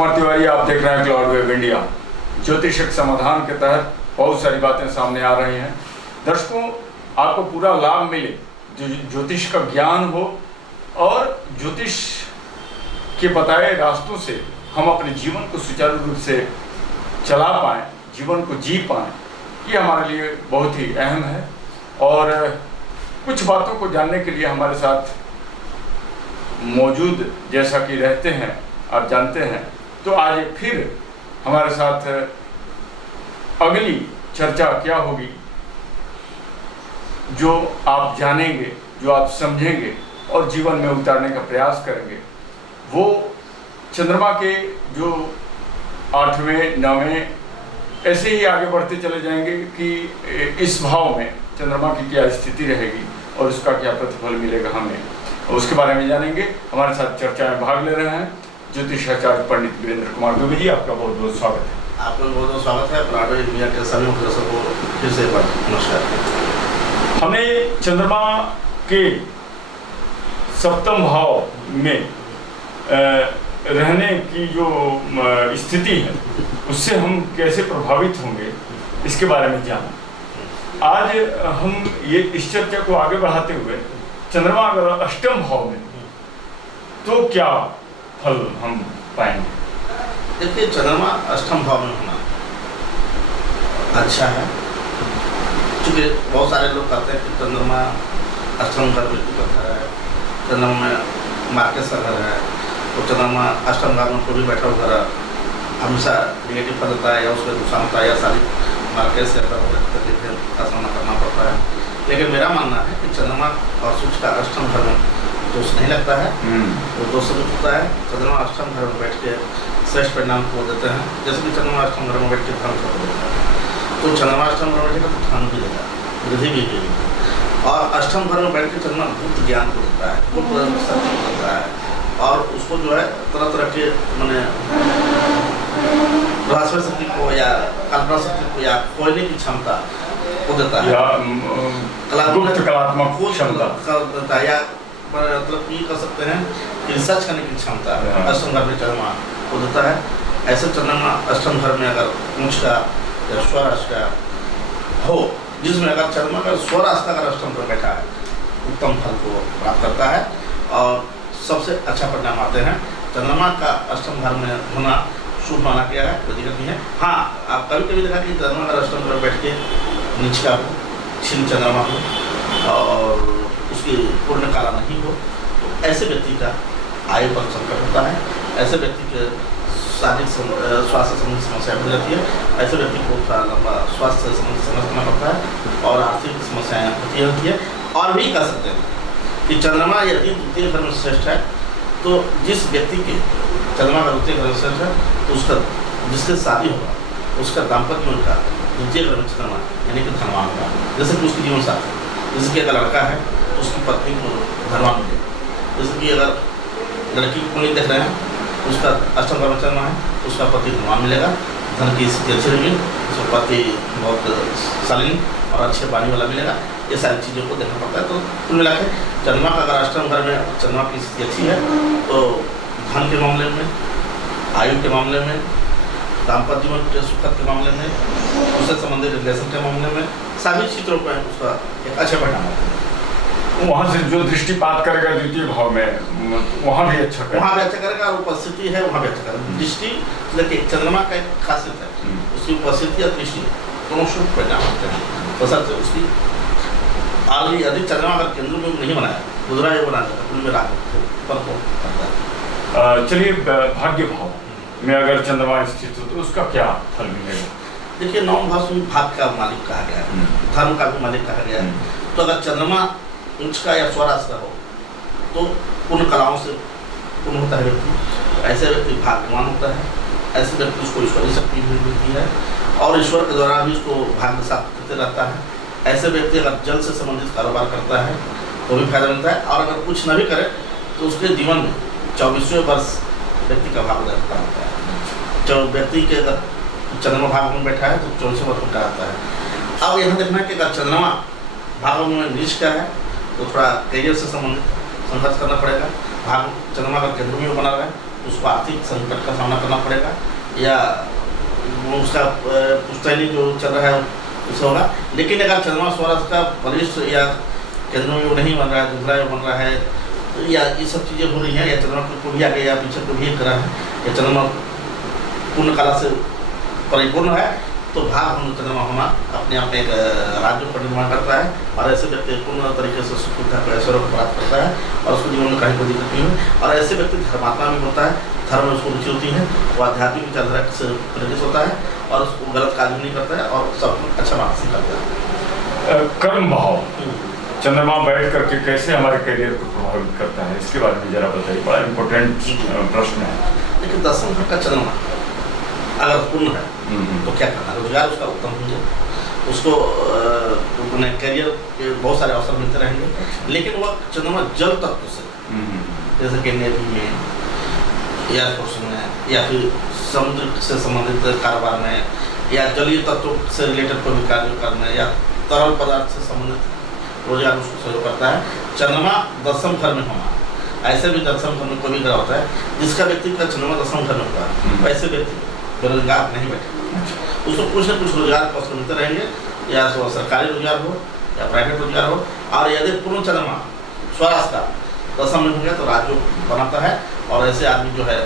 कुमार तिवारी, आप देख रहे हैं क्लाउड वेव इंडिया। ज्योतिषक समाधान के तहत बहुत सारी बातें सामने आ रही हैं। दर्शकों, आपको पूरा लाभ मिले, ज्योतिष का ज्ञान हो और ज्योतिष के बताए रास्तों से हम अपने जीवन को सुचारू रूप से चला पाएँ, जीवन को जी पाएँ, ये हमारे लिए बहुत ही अहम है। और कुछ बातों को जानने के लिए हमारे साथ मौजूद जैसा कि रहते हैं, आप जानते हैं, तो आज फिर हमारे साथ अगली चर्चा क्या होगी, जो आप जानेंगे, जो आप समझेंगे और जीवन में उतारने का प्रयास करेंगे। वो चंद्रमा के जो 8वें 9वें ऐसे ही आगे बढ़ते चले जाएंगे कि इस भाव में चंद्रमा की क्या स्थिति रहेगी और उसका क्या प्रतिफल मिलेगा हमें, उसके बारे में जानेंगे। हमारे साथ चर्चा में भाग ले रहे हैं ज्योतिषाचार्य पंडित वीरेंद्र कुमार दुबे जी। आपका बहुत बहुत स्वागत है। आपका बहुत बहुत स्वागत है। क्लाउड वेव इंडिया के सभी दर्शकों को फिर से एक बार नमस्कार। हमने चंद्रमा के सप्तम भाव में रहने की जो स्थिति है, उससे हम कैसे प्रभावित होंगे, इसके बारे में जाना। आज हम ये इस चर्चा को आगे बढ़ाते हुए, चंद्रमा अगर अष्टम भाव में तो क्या फल हम पाएंगे? देखिए, चंद्रमा अष्टम भाव में होना अच्छा है, क्योंकि बहुत सारे लोग कहते हैं कि चंद्रमा अष्टम घर में घर है, चंद्रमा में मार्केट का घर है, तो चंद्रमा अष्टम भाव में कोई भी बैठा हुआ घर हमेशा निगेटिव फल होता है या उसमें नुकसान होता है या सारी मार्केट से का सामना करना पड़ता है। लेकिन मेरा मानना है कि चंद्रमा और सूर्य का अष्टम घर में दोष नहीं लगता है, वो दोष होता है। चंद्रमा अष्टम घर में बैठ के श्रेष्ठ परिणाम को देते हैं। जैसे कि चंद्रमा अष्टम घर में बैठ के धन को देता है, तो चंद्रमा अष्टम घर में बैठेगा तो धन भी देगा, वृद्धि भी देगी। और अष्टम घर में बैठ के चंद्रमा गुप्त ज्ञान को देता है, गुप्त शक्ति को देता है, और उसको जो है तरह तरह के मैंने रहस्य शक्ति को या कल्पना शक्ति को या खोजने की क्षमता को देता है, कलात्मक क्षमता या मतलब ये कर सकते हैं कि रिसर्च करने की क्षमता अष्टम घर में चंद्रमा को देता है। ऐसे चंद्रमा अष्टम घर में अगर ऊंच का या स्वराश का हो, जिसमें अगर चंद्रमा का स्वराश का अगर अष्टम घर बैठा है, उत्तम फल को प्राप्त करता है और सबसे अच्छा परिणाम आते हैं। चंद्रमा का अष्टम घर में होना शुभ माना गया है, कोई दिक्कत नहीं है। हाँ, आप कभी कभी देखा कि चंद्रमा का अष्टम घर बैठ के नीच का हो, छिन्न चंद्रमा हो और उसकी पूर्ण काला नहीं हो, तो ऐसे व्यक्ति का आयु पर संकट होता है, ऐसे व्यक्ति के शारीरिक स्वास्थ्य संबंधी समस्या हो जाती है, ऐसे व्यक्ति को थोड़ा लंबा स्वास्थ्य संबंधी समस्या करना पड़ता है और आर्थिक समस्याएँ होती है। और भी कह सकते हैं कि चंद्रमा यदि द्वितीय घर में श्रेष्ठ है, तो जिस व्यक्ति के चंद्रमा का द्वितीय घर में श्रेष्ठ है, तो उसका जिससे शादी होगा उसका दाम्पत्य जीवन का द्वितीय घर में चंद्रमा यानी कि धनवान होगा। जैसे कि उसकी जीवन साथी, जैसे कि अगर लड़का है तो उसकी पत्नी को धनवान मिलेगा, जैसे कि अगर लड़की को नहीं देख रहे हैं तो उसका अष्टम घर में चंद्रमा है तो उसका पति धनवान मिलेगा, धन की स्थिति अच्छी रहेगी, उसका पति बहुत शालीन और अच्छे वाणी वाला मिलेगा। ये सारी चीज़ों को देखना पड़ता है। तो कुल मिला के चंद्रमा का अगर अष्टम घर में चंद्रमा की स्थिति अच्छी है, तो धन के मामले में, आयु के मामले में, दाम्पत्य जीवन के सुखद के मामले में, उससे संबंधित रिलेशन के मामले में, सभी क्षेत्रों पर उसका एक अच्छा परिणाम होता है। वहाँ से जो दृष्टिपात करेगा द्वितीय भाव में, वहाँ भी अच्छा करेगा, वहाँ भी अच्छा करेगा और उपस्थिति है वहाँ भी अच्छा करेगा। दृष्टि देखिए, चंद्रमा का एक खासियत है, उसकी उपस्थिति और दृष्टि दोनों शुभ परिणाम होते हैं। बशर्ते उसकी आगे अधिक चंद्रमा अगर केंद्र में नहीं बनाया, गुजरा ये बना जाता है, में राग पर को करता है। चलिए, भाग्य भाव में अगर चंद्रमा स्थित हो तो उसका क्या फल मिलेगा? देखिए, नौ भाव में भाग का मालिक कहा गया है, धर्म का भी मालिक कहा गया है। तो अगर चंद्रमा उच्च का या स्वराज का हो तो पूर्ण कलाओं से पूर्ण होता है व्यक्ति, ऐसे व्यक्ति भाग्यवान होता है, ऐसे व्यक्ति उसको ईश्वरीय शक्ति भी मिलती है और ईश्वर के द्वारा भी उसको भाग्य साथ करते रहता है। ऐसे व्यक्ति अगर जल से संबंधित कारोबार करता है तो भी फायदा मिलता है, और अगर कुछ न भी करे तो उसके जीवन में 24वें वर्ष व्यक्ति का भाग रहता है। जो व्यक्ति के अगर चंद्रमा भाग में बैठा है तो 24वें वर्ष में कराता है। अब यहाँ देखना है कि अगर चंद्रमा भाग में नीच का है तो थोड़ा करियर से संबंधित संघर्ष करना पड़ेगा। भाग चंद्रमा अगर केंद्र में बना रहा है उसको आर्थिक संकट का सामना करना पड़ेगा, या उसका पुश्तैनी जो चल रहा है उससे होगा। लेकिन अगर चंद्रमा स्वराज का वरिष्ठ या केंद्र में वो नहीं बन रहा है, दूसरा बन रहा है, या ये सब चीज़ें हो रही हैं, या चंद्रमा को भी आगे या पीछे को भी एक ग्रह है, या चंद्रमा पूर्ण कला से परिपूर्ण है, तो भाग हम चंद्रमा होना अपने आप में एक राज्य पर निर्माण करता है, और ऐसे व्यक्ति पूर्ण तरीके से सुख सुविधा को ऐश्वर्य को प्राप्त करता है, और उसको जीवन में कहीं कोई दिक्कत नहीं है। और ऐसे व्यक्ति धर्मात्मा भी होता है, धर्म में उसको रुचि होती है, वो आध्यात्मिक विचारधारा से प्रेरित होता है, और उसको गलत कार्य नहीं करता है, और सब अच्छा मार्गदर्शन करता है। कर्म भाव चंद्रमा बैठ करके कैसे हमारे करियर को प्रभावित करता है, इसके बारे में जरा बताइए, बड़ा इम्पोर्टेंट प्रश्न है। लेकिन दसम घर का चंद्रमा अगर पूर्ण है तो क्या करना, रोजगार उसका उत्तम होंगे, उसको करियर के बहुत सारे अवसर मिलते रहेंगे। लेकिन वह चंद्रमा जल तत्व से, जैसे कि नेवी में, एयरफोर्स में, या फिर समुद्र से संबंधित कारोबार में, या जलीय तत्वों से रिलेटेड कोई कार्य करने, या तरल पदार्थ से संबंधित रोजगार उसको सहयोग करता है। चंद्रमा दसम घर में होना, ऐसे भी दसम घर में कोई भी ग्रह होता है जिसका व्यक्ति का चंद्रमा दसम घर में होता है, वैसे व्यक्ति बेरोजगार नहीं बैठे, उसको कुछ न कुछ रोजगार के अवसर मिलते रहेंगे, या तो सरकारी रोजगार हो या प्राइवेट रोजगार हो। और यदि पूर्ण चंद्रमा स्वराज का दसम में हो गया तो राज्य बनाता है, और ऐसे आदमी जो है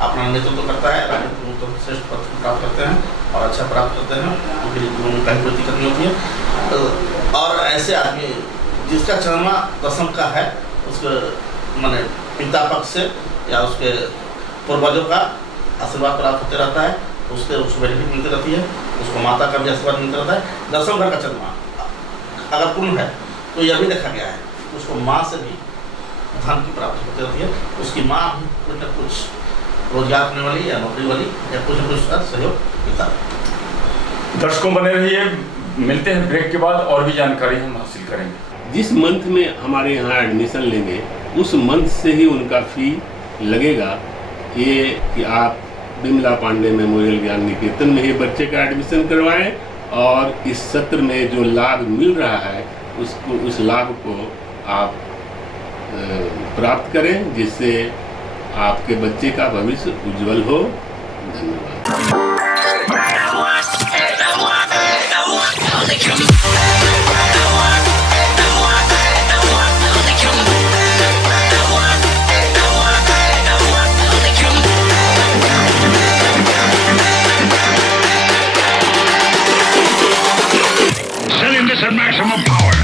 अपना नेतृत्व करता है, राजनीति में श्रेष्ठ पद प्राप्त करते हैं और अच्छा प्राप्त करते हैं, उनके लिए जीवन में कहीं कोई दिक्कत नहीं होती है। और ऐसे आदमी जिसका चंद्रमा दसम का है, उसके माने पिता पक्ष से या उसके पूर्वजों का आशीर्वाद प्राप्त होते रहता है, उसको बेनिफिट मिलती रहती है, उसको माता का भी आशीर्वाद मिलता रहता है। दसम घर का चंद्रमा अगर पूर्ण है तो यह भी देखा गया है उसको माँ से भी धन की प्राप्ति होती रहती है, उसकी माँ भी कुछ न कुछ रोजगार करने वाली या नौकरी वाली या कुछ न कुछ सहयोग मिलता है। दर्शकों बने रहिए, मिलते हैं ब्रेक के बाद, और भी जानकारी हम हासिल करेंगे। जिस मंथ में हमारे यहाँ एडमिशन लेंगे उस मंथ से ही उनका फी लगेगा। ये कि आप बिमला पांडे मेमोरियल ज्ञान निकेतन में ही बच्चे का एडमिशन करवाएं, और इस सत्र में जो लाभ मिल रहा है उस लाभ को आप प्राप्त करें, जिससे आपके बच्चे का भविष्य उज्जवल हो। धन्यवाद। at maximum power.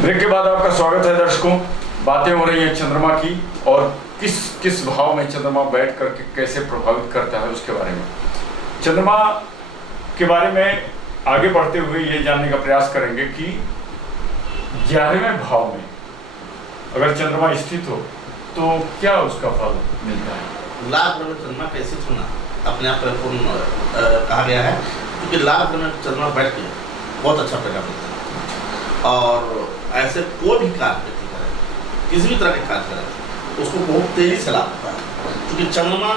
ब्रेक के बाद आपका स्वागत है दर्शकों। बातें हो रही हैं चंद्रमा की और किस भाव में चंद्रमा बैठ करके कैसे प्रभावित करता है उसके बारे में। चंद्रमा के बारे में आगे बढ़ते हुए ये जानने का प्रयास करेंगे कि 11वें भाव में अगर चंद्रमा स्थित हो तो क्या उसका फल मिलता है। लाभ में चंद्रमा का स्थित होना अपने आप परिपूर्ण कहा गया है, क्योंकि लाभ में चंद्रमा बैठ के बहुत अच्छा परिणाम मिलता है। और ऐसे कोई भी कार्य व्यक्ति करे, किसी भी तरह के कार्य करे, उसको बहुत तेजी से लाभ होता है, क्योंकि चंद्रमा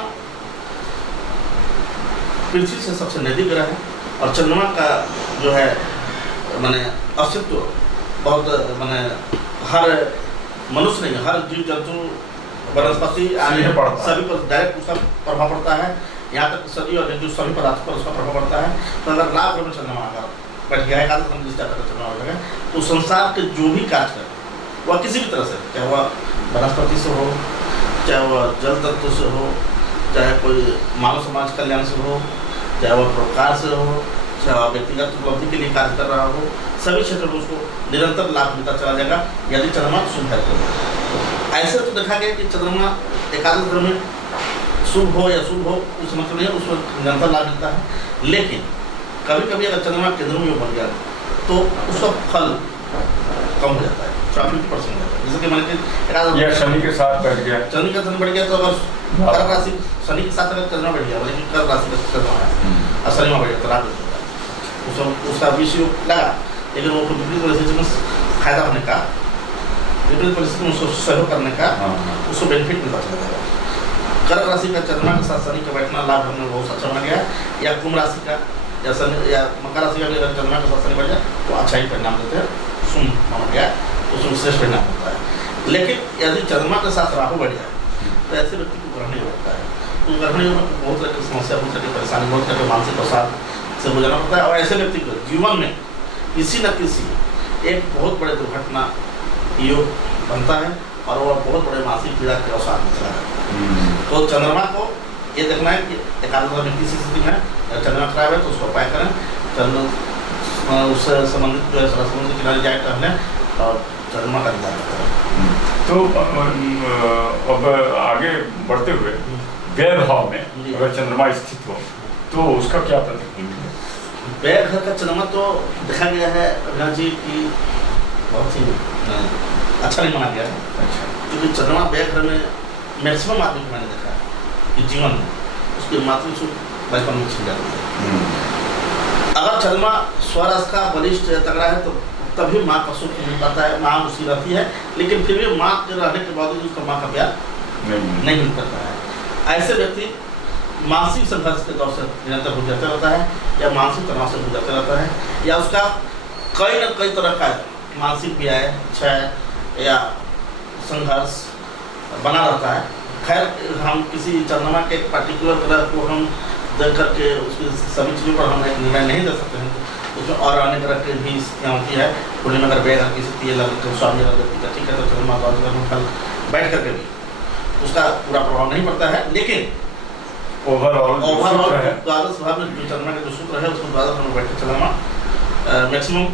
पृथ्वी से सबसे नजदीक ग्रह है और चंद्रमा का जो है माने अस्तित्व बहुत माने हर मनुष्य नहीं, हर जीव जंतु वनस्पति सभी पर डायरेक्ट उसका प्रभाव पड़ता है। यहाँ तक सभी और जंतु सभी पदार्थों पर उसका प्रभाव पड़ता है। तो अगर लाभ में चंद्रमा अगर बैठ गया है चंद्रमा बैठ गया तो संसार के जो भी कार्य करे वह किसी भी तरह से, चाहे वह वनस्पति से हो, चाहे वह जल तत्व से हो, चाहे कोई मानव समाज कल्याण से हो, चाहे वह परोपकार से हो, चाहे वह व्यक्तिगत उपलब्धि के लिए कार्य कर रहा हो, सभी क्षेत्रों में उसको निरंतर लाभ मिलता चला जाएगा यदि चंद्रमा शुभ है तो। ऐसे तो देखा गया कि चंद्रमा एकादश ग्रह में शुभ हो या शुभ हो उस मतलब नहीं है, उसको निरंतर लाभ मिलता है। लेकिन कभी कभी अगर चंद्रमा केंद्र में बन गया तो उसका फल कम हो जाता है, 50% जैसे कि मैंने शनि के साथ बैठ गया, शनि का बढ़ गया तो अगर कर्क राशि शनि के साथ अगर चंद्रमा बैठ गया, लेकिन कर्क राशि का चंद्रमा है और शनि में बैठ गया तो रात उसका विषय लगा, लेकिन वो विपरीत परिस्थिति में फायदा होने का, विपरीत परिस्थिति में उसको सहयोग करने का उसको बेनिफिट मिलता चला जाएगा। कर्क राशि का चंद्रमा के साथ शनि का बैठना लाभ होने बहुत अच्छा बना गया, या कुंभ राशि का या मकर राशि का भी अगर चंद्रमा के साथ शनि बढ़ जाए तो अच्छा ही परिणाम देते हैं, शुभ माना गया, उसमें श्रेष्ठ परिणाम होता है। लेकिन यदि चंद्रमा के साथ राहु बढ़ जाए तो ऐसे व्यक्ति को ग्रहण योग होता है। तो ग्रहण योग में बहुत तरह की समस्या, बहुत तरह की परेशानी, बहुत तरह के मानसिक प्रसाद से गुजरना पड़ता है। और ऐसे व्यक्ति को जीवन में किसी न किसी एक बहुत बड़े दुर्घटना योग बनता है और वह बहुत बड़े मानसिक पीड़ा के अवसाद में चला जाता है। तो चंद्रमा को ये देखना है कि एकादशा में किसी स्थिति में चंद्रमा खराब है तो उसको उपाय करें, चंद्र उससे संबंधित जो है समुद्र किनारे जाए टहलें और चंद्रमा का निदान करें। तो अब आगे बढ़ते हुए व्यय भाव में अगर चंद्रमा स्थित हो तो उसका क्या प्रतिक्रिया है? व्यय घर का चंद्रमा तो देखा गया है अभिनाश जी की बहुत ही अच्छा नहीं माना गया है। अच्छा, क्योंकि चंद्रमा व्यय घर में मैक्सिमम आदमी को मैंने देखा है कि जीवन में उसकी मातृ सुख बचपन में छिन जाती है। अगर चंद्रमा स्वराज का बलिष्ठ तगड़ा है तो तभी माँ का सुख मिल पाता है, माँ उसी रहती है, लेकिन फिर भी माँ के रहने के बावजूद उसका माँ का प्यार नहीं मिल पाता है। ऐसे व्यक्ति मानसिक संघर्ष के दौर से निरंतर गुजरते रहता है या मानसिक तनाव से गुजरते रहता है या उसका कई न कई तरह का मानसिक व्यय, क्षय या संघर्ष बना रहता है। खैर हम किसी चंद्रमा के पर्टिकुलर ग्रह को हम देख करके उसकी सभी चीज़ों पर हम एक निर्णय नहीं दे सकते हैं। उसमें और अन्य ग्रह की भी स्थितियाँ होती है। पुण्य में अगर व्यय की स्थिति लगती स्वामी लगती ठीक है तो चंद्रमा में फल बैठ करके भी उसका पूरा प्रभाव नहीं पड़ता है। लेकिन ओवरऑल द्वादश भाव में जो चंद्रमा का जो सूत्र है उसमें द्वादश में बैठे चंद्रमा मैक्सिमम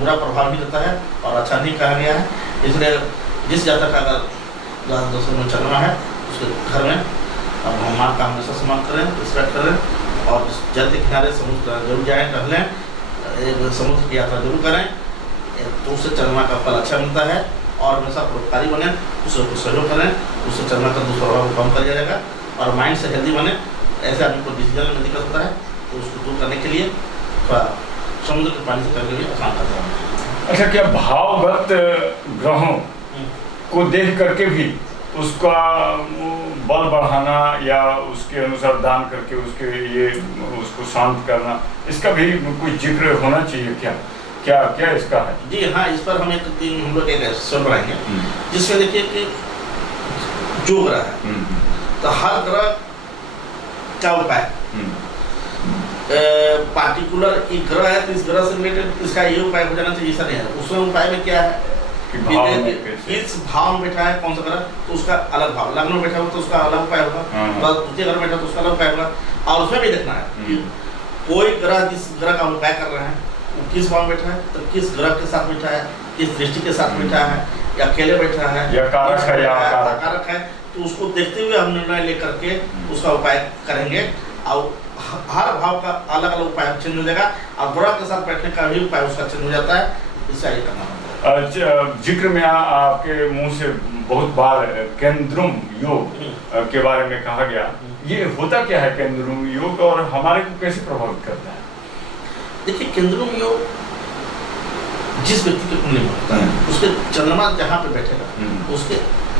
बुरा प्रभाव नहीं देता है और अच्छा नहीं कहा गया है। इसलिए जिस जातक का अगर द्वादश में चंद्रमा है उसके घर में अब हम माँ का हमेशा सम्मान करें, रिस्पेक्ट करें और जल के किनारे समुद्र जरूर जाएँ, टहलें, समुद्र की यात्रा जरूर करें तो उससे चंद्रमा का फल अच्छा मिलता है। और हमेशा परोपकारी बने, उससे सहयोग करें, उससे चंद्रमा का दुष्प्रभाव को कम कर दिया जाएगा और माइंड से हेल्दी बने। ऐसे आदमी को डिसीजन में दिक्कत होता है तो उसको दूर करने के लिए थोड़ा समुद्र के पानी से करके भी आसान करता है। अच्छा, क्या भावगत ग्रहों को देख करके भी उसका बल बढ़ाना या उसके अनुसार दान करके उसके ये उसको शांत करना, इसका भी कोई जिक्र होना चाहिए क्या? क्या क्या इसका है? जी हाँ, इस पर हम हम लोग एक एपिसोड बनाएंगे जिसमें देखिए कि जो ग्रह है तो हर ग्रह का उपाय पार्टिकुलर एक ग्रह है तो इस ग्रह से रिलेटेड इसका ये उपाय हो जाना चाहिए, ऐसा नहीं है। उसमें उपाय में क्या है कि इस भाव में बैठा है कौन सा ग्रह तो उसका अलग भाव, लग्न में बैठा हो तो उसका अलग उपाय होगा, द्वितीय ग्रह में बैठा तो उसका अलग उपाय होगा। और उसमें भी देखना है कि कोई ग्रह जिस ग्रह का उपाय कर रहे हैं वो किस भाव में बैठा है, तो किस ग्रह के साथ बैठा है, किस दृष्टि के साथ बैठा है या अकेले बैठा है या कारक है या कारक है, तो उसको देखते हुए हम निर्णय लेकर के उसका उपाय करेंगे। और हर भाव का अलग अलग उपाय चेंज हो जाएगा और ग्रह के साथ बैठने का भी उपाय उसका चेंज हो जाता है। इससे ये करना होता है। जिक्र में आपके मुंह से बहुत बार केंद्रुम योग के बारे में कहा गया, ये होता क्या है केंद्रुम योग और हमारे को कैसे प्रभावित करता है? देखिए, केंद्रुम योग जिस व्यक्ति के कुंडली में होता है उसके चंद्रमा जहाँ पे बैठेगा उसके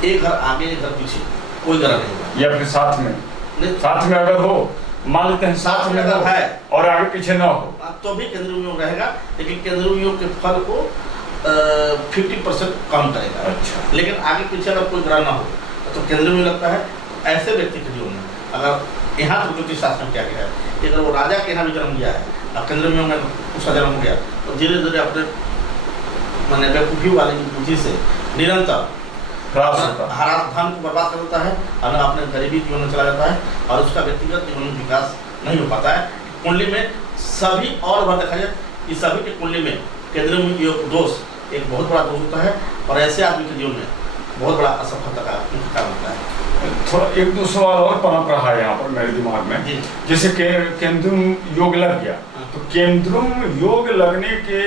एक घर आगे एक घर पीछे कोई ग्रह नहीं होगा या फिर साथ में अगर हो, मान लेते हैं साथ में अगर है और आगे पीछे ना हो तो भी केंद्रुम योग रहेगा, लेकिन केंद्रुम योग के फल को 50% कम करेगा। अच्छा। लेकिन आगे पीछे अगर कोई ग्रह ना हो तो केंद्रुम योग लगता है। तो ऐसे व्यक्ति के जीवन में अगर यहाँ तो ज्योतिष शास्त्र में क्या गया है कि अगर वो राजा के यहाँ भी जन्म लिया है और केंद्रुम योग में उसका जन्म हो गया तो धीरे धीरे अपने मैंने बेवकूफ़ी वाली बुद्धि से निरंतर धन को बर्बाद कर देता है और अपने गरीबी जीवन में चला जाता है और उसका व्यक्तिगत जीवन में विकास नहीं हो पाता है। कुंडली में सभी और बार देखा जाए कि सभी के कुंडली में केंद्रुम योग दोष एक बहुत बड़ा दोष होता है और ऐसे आदमी के जीवन में बहुत बड़ा असफलता का कारण होता है। थोड़ा एक दो सवाल और पनप रहा है यहाँ पर मेरे दिमाग में, जैसे केंद्रुम योग लग गया तो केंद्रुम योग लगने के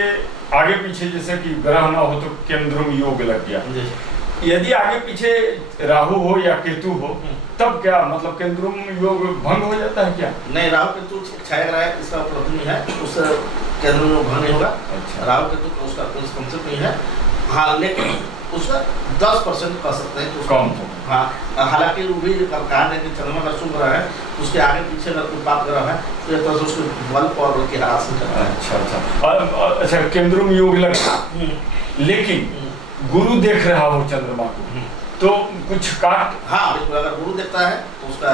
आगे पीछे जैसे कि ग्रह ना हो तो केंद्रुम योग लग गया, यदि आगे पीछे राहु हो या केतु हो तब क्या मतलब केंद्रुम योग भंग हो जाता है क्या? नहीं, राहु केतु छाया ग्रह है, इसका उपलब्धि नहीं है, उससे केंद्रुम योग भंग नहीं होगा। अच्छा। राहु केतु का उसका कोई कंसेप्ट नहीं है। हाँ, लेकिन उसका 10% कह सकते हैं कम हो। हाँ, हालांकि वो भी कहा है कि चंद्रमा का शुभ ग्रह है, उसके आगे पीछे अगर कोई पाप ग्रह है तो एक तरह से उसको बल और बल की हासिल करता है। अच्छा अच्छा, केंद्रुम योग लगता, लेकिन गुरु देख रहा हो चंद्रमा को तो कुछ काट। हाँ बिल्कुल, अगर गुरु देखता है तो उसका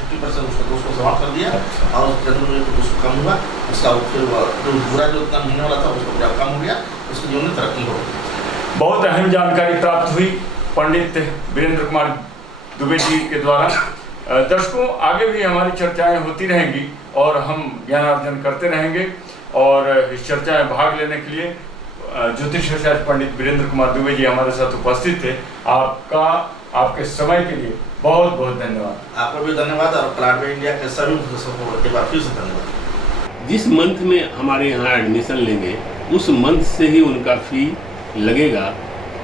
50% उसका दोष को समाप्त कर दिया और चंद्रमा में दोष कम हुआ, उसका फिर जो बुरा जो उतना महीने वाला था उसका पूरा कम हो गया, उसकी जीवन में तरक्की हो गई। बहुत अहम जानकारी प्राप्त हुई पंडित वीरेंद्र कुमार दुबे जी के द्वारा। दर्शकों, आगे भी हमारी चर्चाएं होती रहेंगी और हम ज्ञानार्जन करते रहेंगे, और इस चर्चा में भाग लेने के लिए ज्योतिषाचार्य पंडित वीरेंद्र कुमार दुबे जी हमारे साथ उपस्थित थे। आपके समय के लिए बहुत बहुत धन्यवाद। आपको भी धन्यवाद और क्लाडवे इंडिया के सभी दर्शकों को एक बार फिर से धन्यवाद। जिस मंथ में हमारे यहाँ एडमिशन लेंगे उस मंथ से ही उनका फी लगेगा।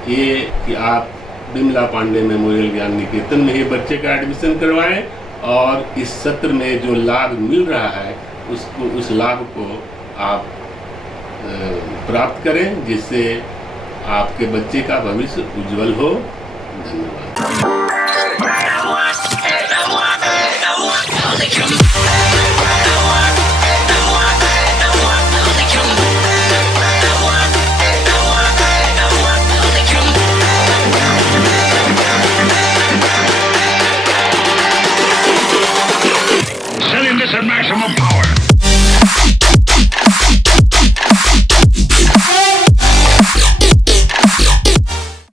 ये कि आप बिमला पांडे मेमोरियल ज्ञान निकेतन में ही बच्चे का एडमिशन करवाएं और इस सत्र में जो लाभ मिल रहा है उस लाभ को आप प्राप्त करें, जिससे आपके बच्चे का भविष्य उज्जवल हो। धन्यवाद।